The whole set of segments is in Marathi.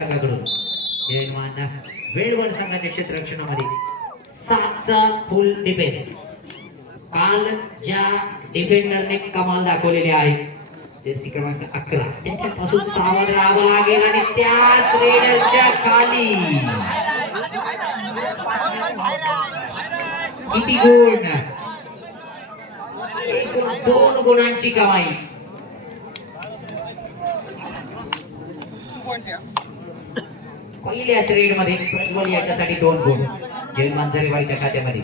संघाकडून वेळवण संघाच्या क्षेत्ररक्षणामध्ये सातचा फुल डिफेन्स काल ज्या डिफेंडरने कमाल दाखवलेली आहे जर्सी क्रमांक अकरा. त्यांच्यापासून सावध राहावं लागेल आणि त्याच रेडरच्या खाली किती गुण? दोन गुणांची कमाई. पहिल्या रेडमध्ये प्रज्वल याच्यासाठी दोन गुण. जय मांजरेवाडीच्या खात्यामध्ये.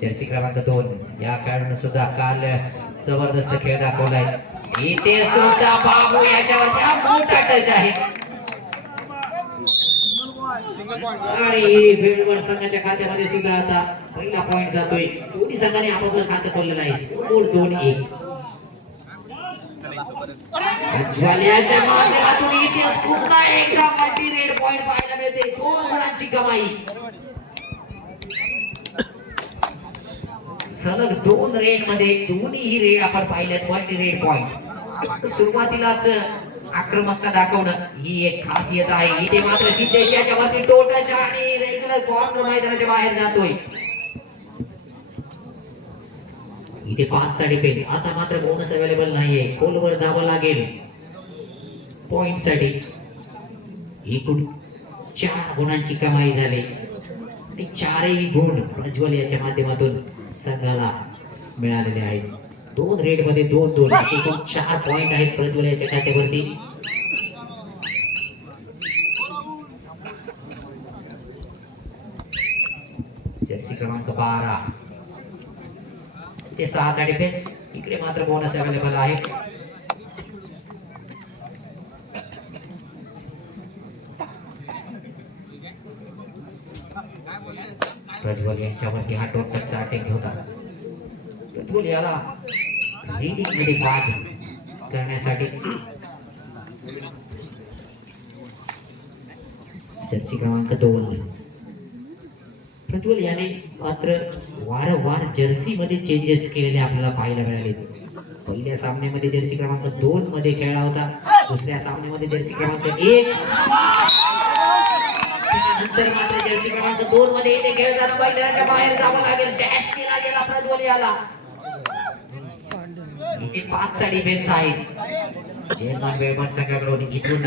जर्सी क्रमांक दोन. या खेळाडून सुद्धा काल जबरदस्त खेळ दाखवलाय. इथे सुद्धा बाबू याच्यावर मोठा टच आहे. आणि बेडवड संघाच्या खात्यामध्ये सुद्धा आता पहिला पॉइंट जातोय. दोन्ही संघाने आपापलं खातं खोललेलं आहे. दोन एक. ज्वाल्याच्या माध्यमातून पुन्हा एकदा मल्टी रेड पॉइंट पाहायला मिळते. दोन गुणांची कमाई. सलग दोन रेडमध्ये दोन्ही रेड आपण पाहिल्यात मल्टी रेड पॉइंट सुरुवातीलाच आक्रमकता दाखवणं ही एक खासियत आहे. इथे मात्र सिद्धेश याच्या वरती टोटाच्या आणि रेग्युलर कॉर्नर मैदानाच्या बाहेर जातोय. इथे पाचचा डिफेन्स आता मात्र बोनस अवेलेबल नाहीये. खोलवर जावं लागेल. पॉइंटसाठी. एकूण चार गुणांची कमाई झाली. ते चारही गुण प्रज्वल याच्या माध्यमातून संघाला मिळालेले आहेत. दोन रेडमध्ये दोन दोन. एकूण चार पॉइंट आहेत प्रज्वल याच्या खात्यावरती? क्रमांक बारा. ते सहाचा डिफेन्स इकडे मात्र बोनस अवेलेबल आहे. प्रज्वल यांच्यावरती हा टोटलचा अटॅक होता. प्रज्वल याला रिडिंगमध्ये बाद करण्यासाठी जर्सी क्रमांक दोन. प्रज्वल याने मात्र वारंवार जर्सी मध्ये चेंजेस केलेले आपल्याला पाहायला मिळाले. पहिल्या सामन्यामध्ये जर्सी क्रमांक दोन मध्ये खेळला होता. दुसऱ्या सामन्यामध्ये जर्सी क्रमांक एक. नंतर मात्र जर्सी क्रमांक दोन मध्ये येते खेळताना मैदानाच्या बाहेर जावं लागेल. डॅश केला गेला प्रज्वल आला इथे पाचचा डिफेन्स आहे. जयमान वेळमान संघाकडून इथून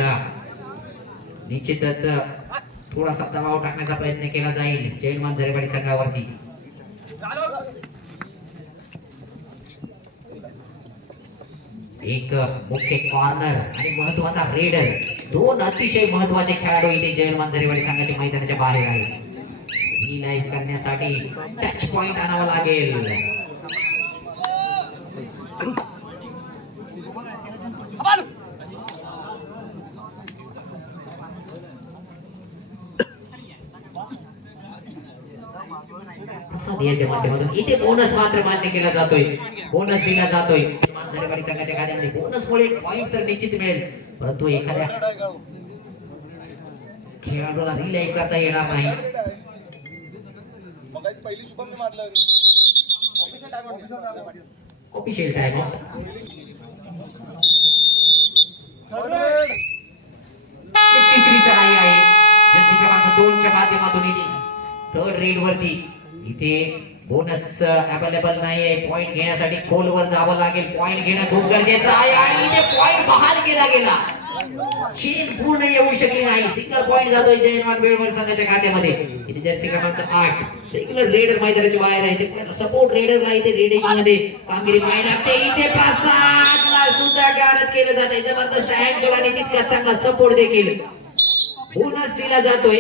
निश्चितच थोडासा दबाव टाकण्याचा प्रयत्न केला जाईल. जयमान झरेवाडी संघावरती. एक मुख्य कॉर्नर आणि महत्त्वाचा रेडर दोन अतिशय महत्त्वाचे खेळाडू इथे जयन मांजरेवाडी संघाच्या मैदानाच्या बाहेर आहे ही लाईव्ह करण्यासाठी टच पॉइंट आणावा लागेल. याच्या माध्यमातून इथे बोनस मात्र मान्य केला जातोय. बोनस दिला जातोय. मांजरेवाडी संघाच्या कार्यामध्ये बोनस मुळे पॉईंट तर निश्चित मिळेल. परंतु एखाद्या खेळाडूला रिलाईव्ह करता येणार नाही. ऑफिशियल टाइम तिसरी चढाई आहे. जर्सी क्रमांक दोनच्या माध्यमातून येते. थर्ड रेड वरती. इथे बोनस अवेलेबल uh, नाहीये. पॉइंट घेण्यासाठी खोलवर जावं लागेल. पॉइंट घेणं खूप गरजेचं आहे. आणि इथे पॉइंट बहाल केला गेला. चीन पूर्ण येऊ शकली नाही. सिंगल पॉइंट जातोय जयमान बेळवड संघाच्या खात्यामध्ये. इथे जर्सी क्रमांक आठ. रेग्युलर रेडर मैदानाच्या बाहेर आहे. ते सपोर्ट रेडरला इथे रेडिंगमध्ये कामगिरी पाहायला लागते. इथे प्रसादला सुद्धा गारद केलं जाते जबरदस्त अँगल आणि तितका चांगला सपोर्ट देखील. बोनस दिला जातोय.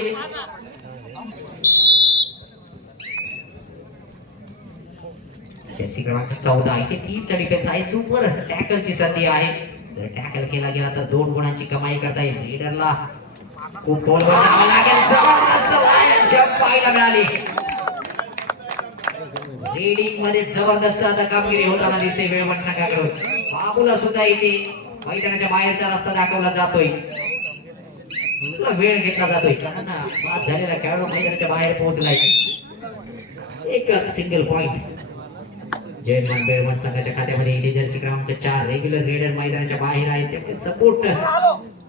जर्सी क्रमांक चौदा इथे तीन डिफेन्स आहे सुपर टॅकलची संधी आहे. जर टॅकल केला गेला तर दोन गुणांची कमाई करता येईल. लीडरला खूप बॉल जावं लागेल. जबरदस्त लायन पाहायला मिळाली. रीडिंगमध्ये जबरदस्त आता कामगिरी होताना दिसते. वेळवट संघाकडून बाबूला सुद्धा इथे मैदानाच्या बाहेरचा रस्ता दाखवला जातोय. वेळ घेतला जातोय. कारण बाद झालेला खेळाडू मैदानाच्या बाहेर पोहोचलाय. एकच सिंगल पॉइंट जयमान बेळवण संघाच्या खात्यामध्ये इथे जर्सी क्रमांक चार रेग्युलर रेडर मैदानाच्या बाहेर आहेत त्यामुळे सपोर्ट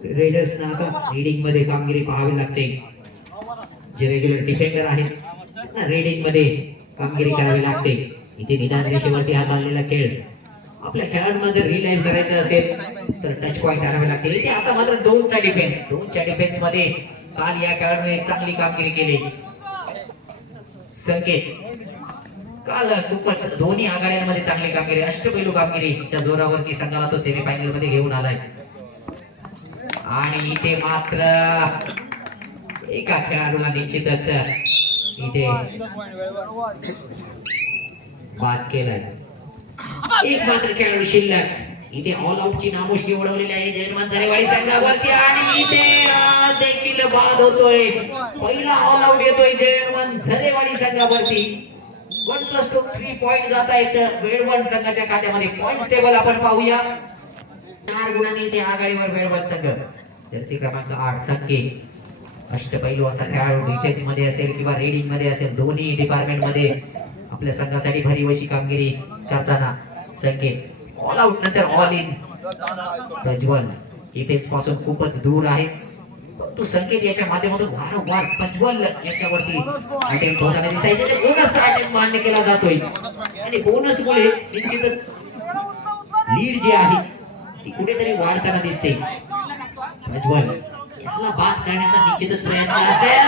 रेडर्सना आता रीडिंगमध्ये कामगिरी पाहावी लागते. जे रेग्युलर डिफेंडर आहेत रेडिंगमध्ये कामगिरी करावी लागते. इथे निदान रेषेवरती हा चाललेला खेळ. आपल्या खेळाडूंना जर रिलाईव्ह करायचं असेल तर टच पॉईंट आणावे लागतील इथे आता मात्र दोनचा डिफेन्स दोनच्या डिफेन्समध्ये काल या खेळाडूने चांगली कामगिरी केली. संकेत. काल खूपच दोन्ही आघाड्यांमध्ये चांगली कामगिरी अष्टपैलू कामगिरीच्या जोरावरती संघाला तो सेमीफायनलमध्ये घेऊन आलाय. आणि इथे मात्र एका खेळाडूला निश्चितच इथे बाद केलाय. एक मात्र खेळाडू शिल्लक. इथे ऑल आउट ची नामुष्की उडवलेली आहे जयमान झरेवाडी संघावरती. आणि इथे देखील बाद होतोय. पहिला ऑल आउट येतोय जयमान Zarewadi संघावरती. One plus two three point जात आहेत वेळवण संघाच्या खात्यामध्ये पॉईंट टेबल आपण पाहूया. चार गुणांनी ते आघाडीवर वेळवण संघ. जर्सी क्रमांक आठ संख्ये अष्टपैलू असा खेळाडू डिफेन्समध्ये असेल किंवा रेडिंगमध्ये असेल दोन्ही डिपार्टमेंटमध्ये आपल्या संघासाठी भरीव अशी कामगिरी करताना संकेत ऑल आउट नंतर ऑल इन प्रज्वल इथेच पासून खूपच दूर आहे. तो संकेत याच्या माध्यमातून वारंवार पंचवल याच्यावरती अटेम्प्ट होताना दिसायचे बोनस अटेम्प्ट मान्य केला जातोय आणि बोनस मुळे निश्चितच लीड जी आहे ती कुठेतरी वाढताना दिसते. प्रज्वल याला बाद करण्याचा निश्चितच प्रयत्न असेल.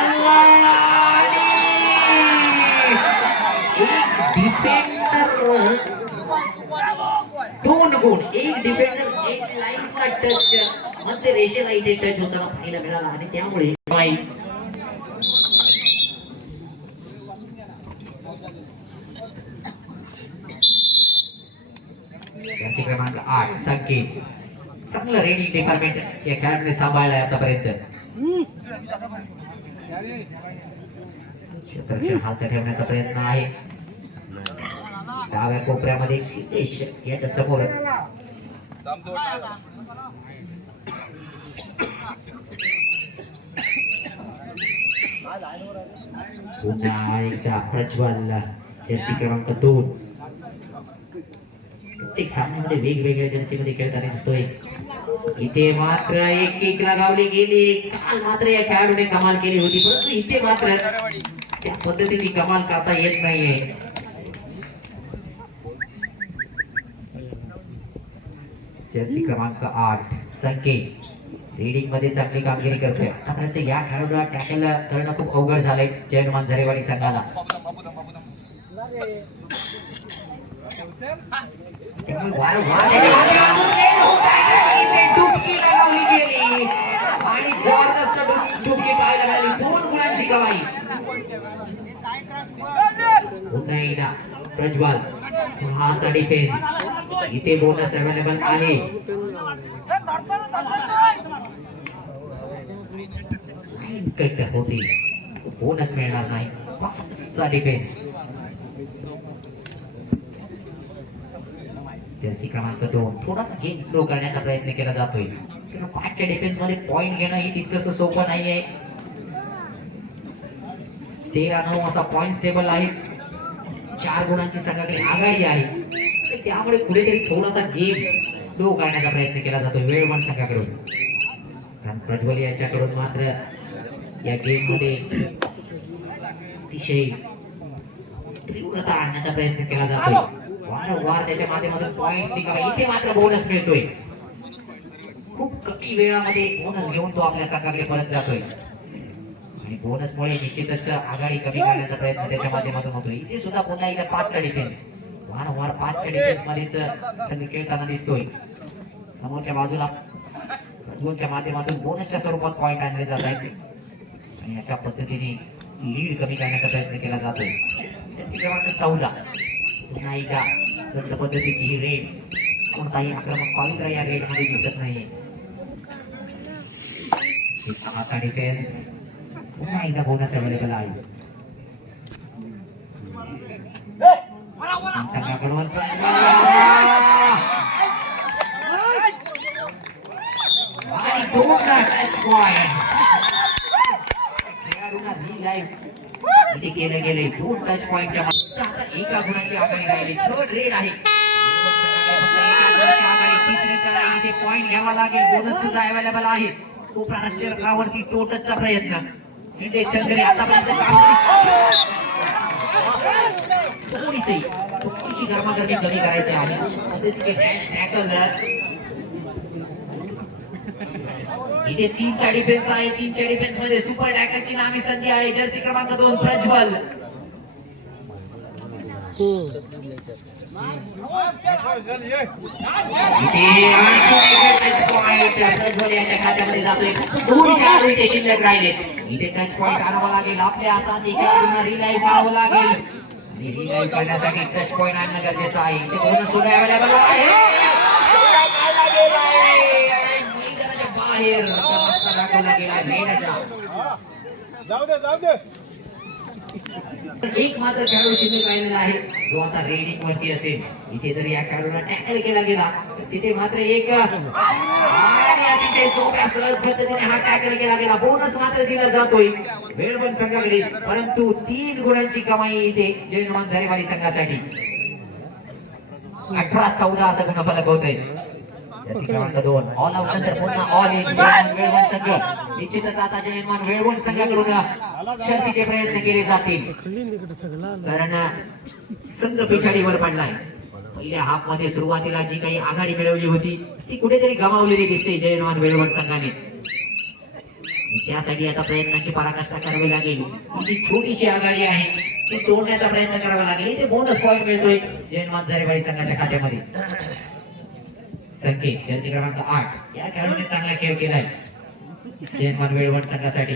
डिफेंडर दोन गुण. एक डिफेंडर एक लाईनला टच मग ते रेषेला इथे टच होताना पाहायला मिळाला आणि त्यामुळे क्रमांक आठ संकेत. चांगलं रेडिंग डिपार्टमेंट या खेळाडूने सांभाळलंय आतापर्यंत. क्षेत्ररक्षण हालत ठेवण्याचा प्रयत्न आहे. डाव्या कोपऱ्यामध्ये सिद्धेश याच्या समोर. पुन्हा एकदा प्रज्वल जर्सी क्रमांक दोन. प्रत्येक सामन्यामध्ये वेगवेगळ्या जर्सीमध्ये खेळताना दिसतोय. इथे मात्र एक एक लगावली गेली. काल मात्र या खेळाडूने कमाल केली होती परंतु इथे मात्र त्या पद्धतीची कमाल करता येत नाहीये. जर्सी क्रमांक आठ संकेत. रिडिंगमध्ये चांगली कामगिरी करतोय. आतापर्यंत या खेळाडूला टॅकल करणं खूप अवघड झालंय जयन मांझरेवाडी संघाला. आणि जबरदस्त डुबकी पाहायला मिळाली दोन गुणांची कमाई पुन्हा एकदा प्रज्वल. सहाचा डिफेन्स इथे बोनस अवेलेबल आहे. होती बोनस मिळणार नाही. डिफेन्स जर्सी क्रमांक दोन. थोडासा गेम स्लो करण्याचा प्रयत्न केला जातोय. पाचच्या डिफेन्समध्ये पॉइंट घेणं हे तितकंसं सोपं नाहीये. तेरा नऊ असा पॉइंट टेबल आहे. चार गुणांची संघाकडे आघाडी आहे. त्यामुळे कुठेतरी थोडासा गेम स्लो करण्याचा प्रयत्न केला जातो वेळवण संघाकडून. कारण प्रज्वल याच्याकडून मात्र या गेममध्ये अतिशय तीव्रता आणण्याचा प्रयत्न केला जातोय. वारंवार त्याच्या माध्यमातून पॉइंट शिकावा इथे मात्र बोनस मिळतोय. खूप कमी वेळामध्ये बोनस घेऊन तो आपल्या संघाकडे परत जातोय. आणि बोनस मुळे निश्चितच आघाडी कमी करण्याचा प्रयत्न त्याच्या माध्यमातून होतो इथे सुद्धा पुन्हा एकदा पाचचा डिफेन्स वारंवार पाचच्या डिफेन्स मध्येच संघ खेळताना दिसतोय. समोरच्या बाजूला दोनच्या माध्यमातून बोनसच्या स्वरूपात पॉईंट आणले जात आहेत. आणि अशा पद्धतीने लीड कमी करण्याचा प्रयत्न केला जातोय. त्याची क्रमांक चौदा. पुन्हा एकदा सज्ज पद्धतीची ही रेड कोणताही आक्रमक पावित्र्य या रेडमध्ये दिसत नाहीये. सहाचा डिफेन्स पुन्हा एकदा बोनस अवेलेबल आहे. आणि संघाकडून आणि दोन टच पॉइंट खेळाडूंना रिलाईव्ह इथे केले गेले दोन टच पॉइंटच्या. आता एका गुणाची आघाडी राहिली. थर्ड रेड आहे. फक्त एका गुणाची आघाडी. तिसरी चढाई इथे पॉइंट घ्यावा लागेल. बोनस सुद्धा अवेलेबल आहे. तो प्रारक्षकावरती टोटचा प्रयत्न. सिद्धेश शंकरे आतापर्यंत थोडीशी थोडीशी गरमागरमी कमी करायची आहे अशा डॅश टॅकल इथे डिफेन्स आहे तीनच्या डिफेन्समध्ये सुपर टॅकलची नामी संधी आहे जर्सी क्रमांक दोन प्रज्वल. प्रज्वल यांच्या खात्यामध्ये जातोय. दोन खेळाडू इथे शिल्लक राहिले. इथे टच पॉइंट आणावा लागेल. आपल्या खेळाडूंना रिलाईव्ह करावं लागेल. रिलाईव्ह करण्यासाठी टच पॉइंट आणणं गरजेचं आहे. इथे बोनस सुद्धा अवेलेबल आहे. बाहेर. दाखवला गेला एक मात्र खेळाडू शिल्लक राहिलेला आहे. जो आता रेडिंग वरती असेल. इथे जर या खेळाडूला टॅकल केला गेला तर तिथे मात्र एक अतिशय सोप्या सहज पद्धतीने हा टॅकल केला गेला. बोनस मात्र दिला जातोय. वेळ पण संघाकडे परंतु तीन गुणांची कमाई इथे जयनमान झरेवाडी संघासाठी. अठरा चौदा असं गुणफलक होत आहे क्रमांक दोन. ऑल आउट नंतर पुन्हा ऑल इन वेळवण संघ. निश्चितच आता जयमान वेळवण संघाकडून शर्तीचे प्रयत्न केले जातील. कारण संघ पिछाडीवर पडलाय. पहिल्या हाफमध्ये सुरुवातीला जी काही आघाडी मिळवली होती ती कुठेतरी गमावलेली दिसते जयनवान वेळवण संघाने. त्यासाठी आता प्रयत्नाची पराकाष्ठा करावी लागेल. ही जी छोटीशी आघाडी आहे ती तोडण्याचा प्रयत्न करावा लागेल. इथे बोनस पॉईंट मिळतोय जयनवान झरेबाई संघाच्या खात्यामध्ये. संकेत जर्सी क्रमांक आठ. या खेळाडूने चांगला खेळ केलाय जयनवान वेळवण संघासाठी.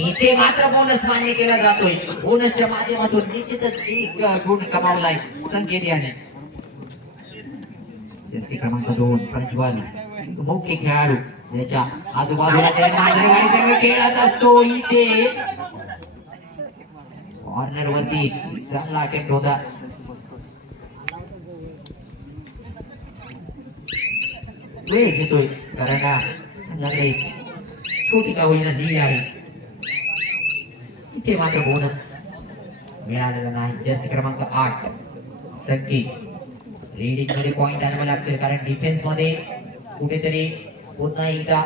इथे मात्र बोनस मान्य केला जातोय. बोनसच्या माध्यमातून निश्चितच एक गुण कमावलाय संकेत याने जर्सी क्रमांक दोन प्रज्वल मुख्य खेळाडू ज्याच्या आजूबाजूला जयमान संघ खेळत असतो इथे. कॉर्नर वरती चांगला अटेम्प्ट होता. वेळ घेतोय कारण संघाकडे छोटी का होईना दिली आहे इथे मात्र बोनस मिळालेला नाही जर्सी क्रमांक आठ संकेत रीडिंगमध्ये पॉइंट आणावे लागतील कारण डिफेन्समध्ये कुठेतरी पुन्हा एकदा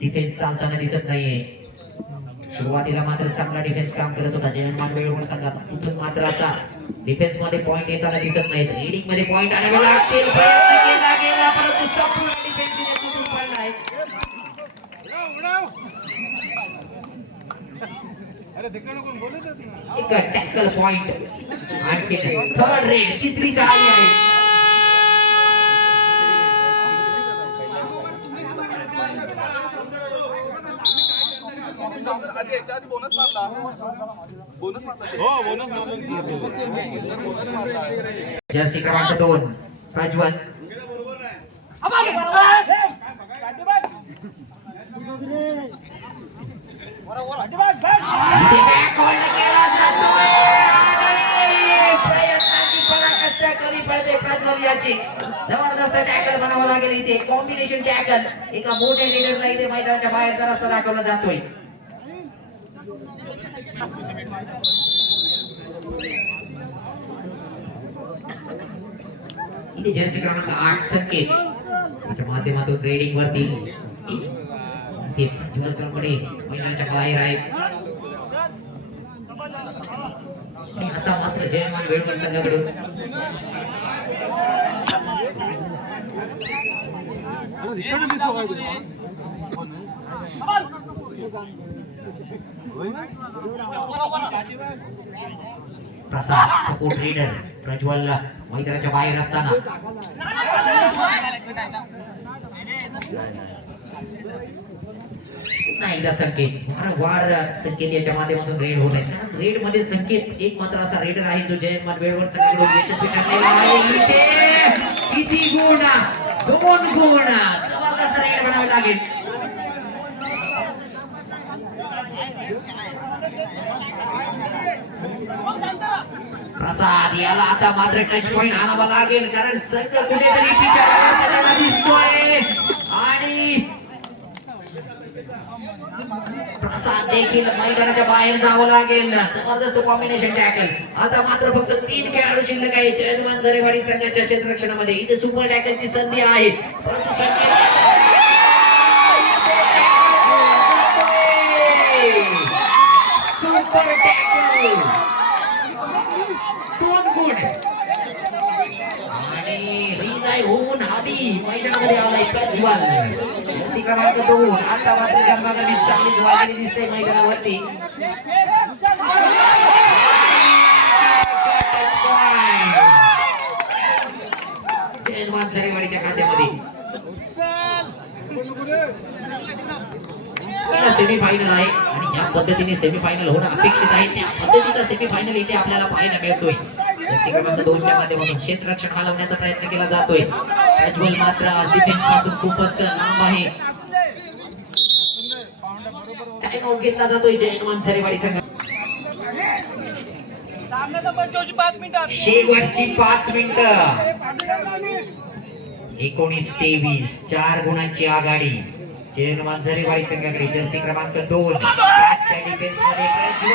डिफेन्स चालताना दिसत नाहीये सुरुवातीला मात्र चांगला डिफेन्स काम करत होता जयमान वेळवण संघाचा तिथून मात्र आता डिफेन्समध्ये पॉइंट येताना दिसत नाहीत. रीडिंगमध्ये पॉइंट आणावे लागतील. प्रयत्न केला गेला परंतु संपूर्ण डिफेन्स तुटून पडलाय? एक टॅकल पॉइंट आणखी थर्ड रेड तिसरी चढाई आहे. बोनस मारला. बोनस मारला हो बोनस मारलं जर्सी क्रमांक दोन प्रज्वल. जबरदस्त टॅकल बनावं लागेल इथे. कॉम्बिनेशन टॅकल एका मोठ्या लीडरला इथे मैदानाच्या बाहेरचा रस्ता दाखवला जातोय. जर्सी क्रमांक आठ संकेत. त्याच्या माध्यमातून ट्रेडिंग वरती. ते प्रज्वल महिलांच्या बाहेर आहेत आता मात्र जयमान वेळवण संघाकडून. इकडे दिसतो काय तुला प्रसाद सपोर्ट लीडर प्रज्वल मैदानाच्या बाहेर असताना. एकदा संकेत. वार संकेत याच्या माध्यमातून रेड होत आहेत कारण रेडमध्ये संकेत एक मात्र असा रेडर आहे जो जयमान वेळवर संघाकडून यशस्वी ठरलेला आहे. किती गुण? दोन गुण. जबरदस्त रेड म्हणावे लागेल. प्रसाद याला आता मात्र टच पॉइंट आणावा लागेल कारण संघ कुठेतरी पिछाडीवर दिसतोय. आणि प्रसाद देखील मैदानाच्या बाहेर जावं लागेल. जबरदस्त कॉम्बिनेशन टॅकल आता मात्र फक्त तीन खेळाडू शिल्लक आहे. जयनमान जरेवाडी संघाच्या क्षेत्ररक्षणामध्ये. इथे सुपर टॅकलची संधी आहे. परंतु सुपर टॅकल दोन गुण आणि रिंगाय होऊन हावी मैदानामध्ये आलाय क्रमांक दोन. आता मात्र गंगागणी चांगली वाढलेली दिसते मैदानावरती. जयनवान झरेवाडीच्या खात्यामध्ये सेमीफायनल आहे आणि ज्या पद्धतीने सेमीफायनल होणं अपेक्षित आहे त्या पद्धतीचा सेमीफायनल इथे आपल्याला पाहायला मिळतोय. दोनच्या माध्यमातून क्षेत्ररक्षण हलवण्याचा प्रयत्न केला जातोय. प्रज्वल मात्र डिफेन्सपासून खूपच लांब आहे. टाइम आउट घेतला जातोय जयनवान झरेवाडी संघ. शेवटची पाच मिनिटं. एकोणीस तेवीस चार गुणांची आघाडी. जैन मांजरेवाडी संघाकडे जर्सी क्रमांक दोन. आजच्या डिफेन्समध्ये प्रज्वल.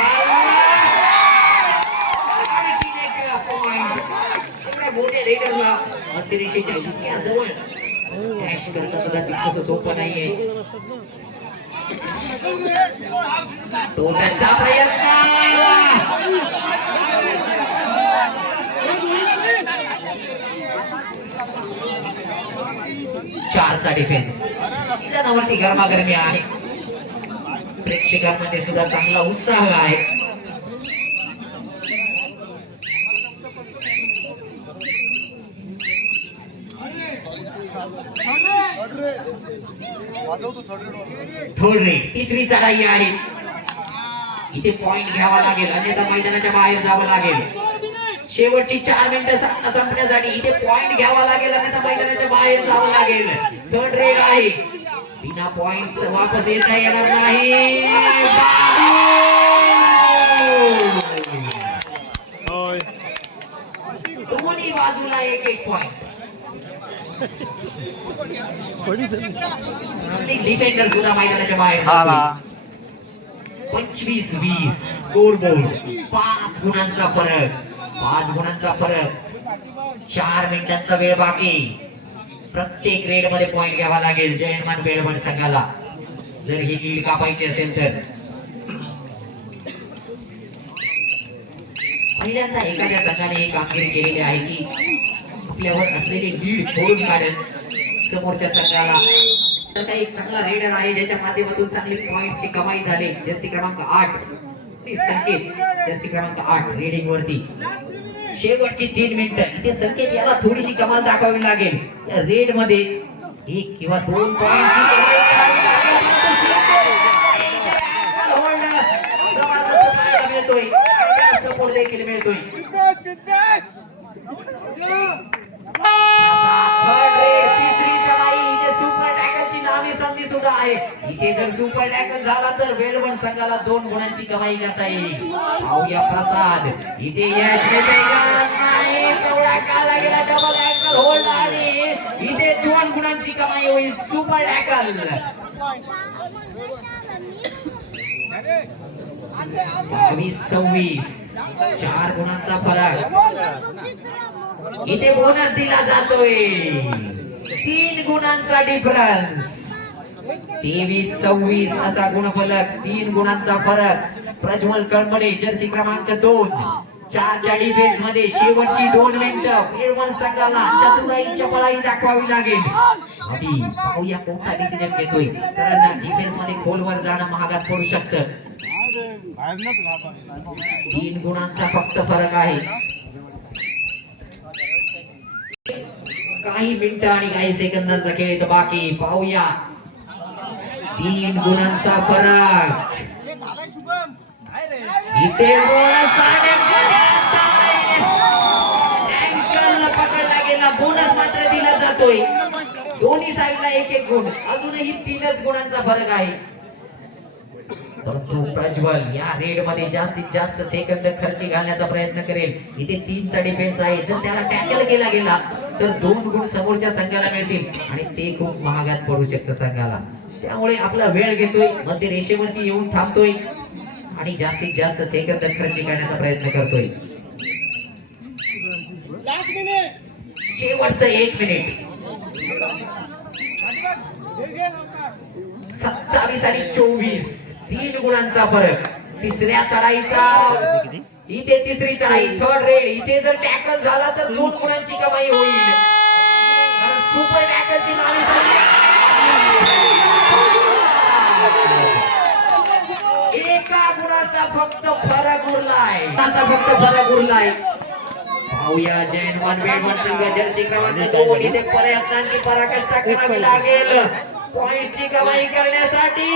आणि तीन एक point. एवढ्या मोठ्या रेडरला मध्यरेषेच्या इतक्या जवळ. कॅश करणं सुद्धा तितकंसं सोपं नाहीये. टोटलचा प्रयत्न! चारचा डिफेन्स मैदानावरती गरमागरमी आहे. प्रेक्षकांमध्ये सुद्धा चांगला उत्साह आहे वाजवतो थर्ड रेड थर्ड रेड तिसरी चढाई आहे. इथे पॉइंट घ्यावा लागेल. अन्यथा मैदानाच्या बाहेर जावं लागेल. शेवटची चार मिनिटं सामना संपण्यासाठी इथे पॉइंट घ्यावा लागेल. अन्यथा मैदानाच्या बाहेर जावं लागेल. थर्ड रेड आहे. बिना पॉइंट वापस येता येणार नाही. दोन्ही बाजूला एक एक पॉइंट डिफेंडर सुद्धा मैदानाच्या बाहेर. पंचवीस वीस स्कोर बोर्ड पाच गुणांचा फरक पाच गुणांचा फरक. चार मिनिटांचा वेळ बाकी. प्रत्येक रेडमध्ये पॉइंट घ्यावा लागेल. जयमान बेळवण संघाला. जर ही लीड कापायची असेल तर. पहिल्यांदा एखाद्या संघाने ही कामगिरी केलेली आहे की आपल्यावर असलेली लीड फोडून काढत समोरच्या संघाला. तर काही चांगला रेडर आहे ज्याच्या माध्यमातून चांगली पॉइंटची कमाई झाली. जर्सी क्रमांक आठ. संकेत. जर्सी क्रमांक आठ रेडिंग वरती. शेवटची तीन मिनिटं. इथे संकेत याला थोडीशी कमाल दाखवावी लागेल. या रेडमध्ये एक किंवा दोन पॉइंटची कमाई करावी मिळतोय सपोर्ट देखील मिळतोय. इथे जर सुपर टॅकल झाला तर वेलवण संघाला दोन गुणांची कमाई करता येईल. पाहूया प्रसाद. इथे यश नाही. चौडा काला गेला डबल अँकल होल्ड आणि इथे दोन गुणांची कमाई होईल. सुपर टॅकल बावीस सव्वीस. चार गुणांचा फरक. इथे बोनस दिला जातोय. तीन गुणांचा डिफरन्स तेवीस सव्वीस असा गुणफलक तीन गुणांचा फरक. प्रज्वल कळमडे जर्सी क्रमांक दोन. चारच्या डिफेन्समध्ये शेवटची दोन मिनिटं. संघाला चतुराईच्या पळाई दाखवावी लागेल. आधी पाहूया कोणता डिसिजन घेतोय. कारण डिफेन्समध्ये खोलवर जाणं महागात पडू शकतं. तीन गुणांचा फक्त फरक आहे. काही मिनिटं आणि काही सेकंदांचा खेळ बाकी. पाहूया. तीन गुणांचा फरक इथे बोनस पकडला गेला बोनस मात्र दिला जातोय. दोन्ही साईडला एक एक गुण. अजूनही तीनच गुणांचा फरक आहे. परंतु प्रज्वल या रेडमध्ये जास्तीत जास्त सेकंद खर्ची घालण्याचा प्रयत्न करेल. इथे तीनचा डिफेन्स आहे. जर त्याला टॅकल केला गेला तर दोन गुण समोरच्या संघाला मिळतील. आणि ते खूप महागात पडू शकतं संघाला. त्यामुळे आपला वेळ घेतोय मध्य रेषेवरती येऊन थांबतोय आणि जास्तीत जास्त सेकंद खर्ची करण्याचा प्रयत्न करतोय. शेवटचं एक मिनिट. सत्तावीस आणि चोवीस तीन गुणांचा फरक. तिसऱ्या चढाईचा. इथे तिसरी चढाई थर्ड रेड इथे जर टॅकल झाला तर दोन गुणांची कमाई होईल. सुपर टॅकलची सांगली. एका गुणाचा फक्त फरक उरलाय. गुणाचा फक्त फरक उरलाय. पाहूया जैन वन संघ जर्सी क्रमांक दोन इथे प्रयत्नांची पराकाष्ठा करावी लागेल. पॉइंटची कमाई करण्यासाठी.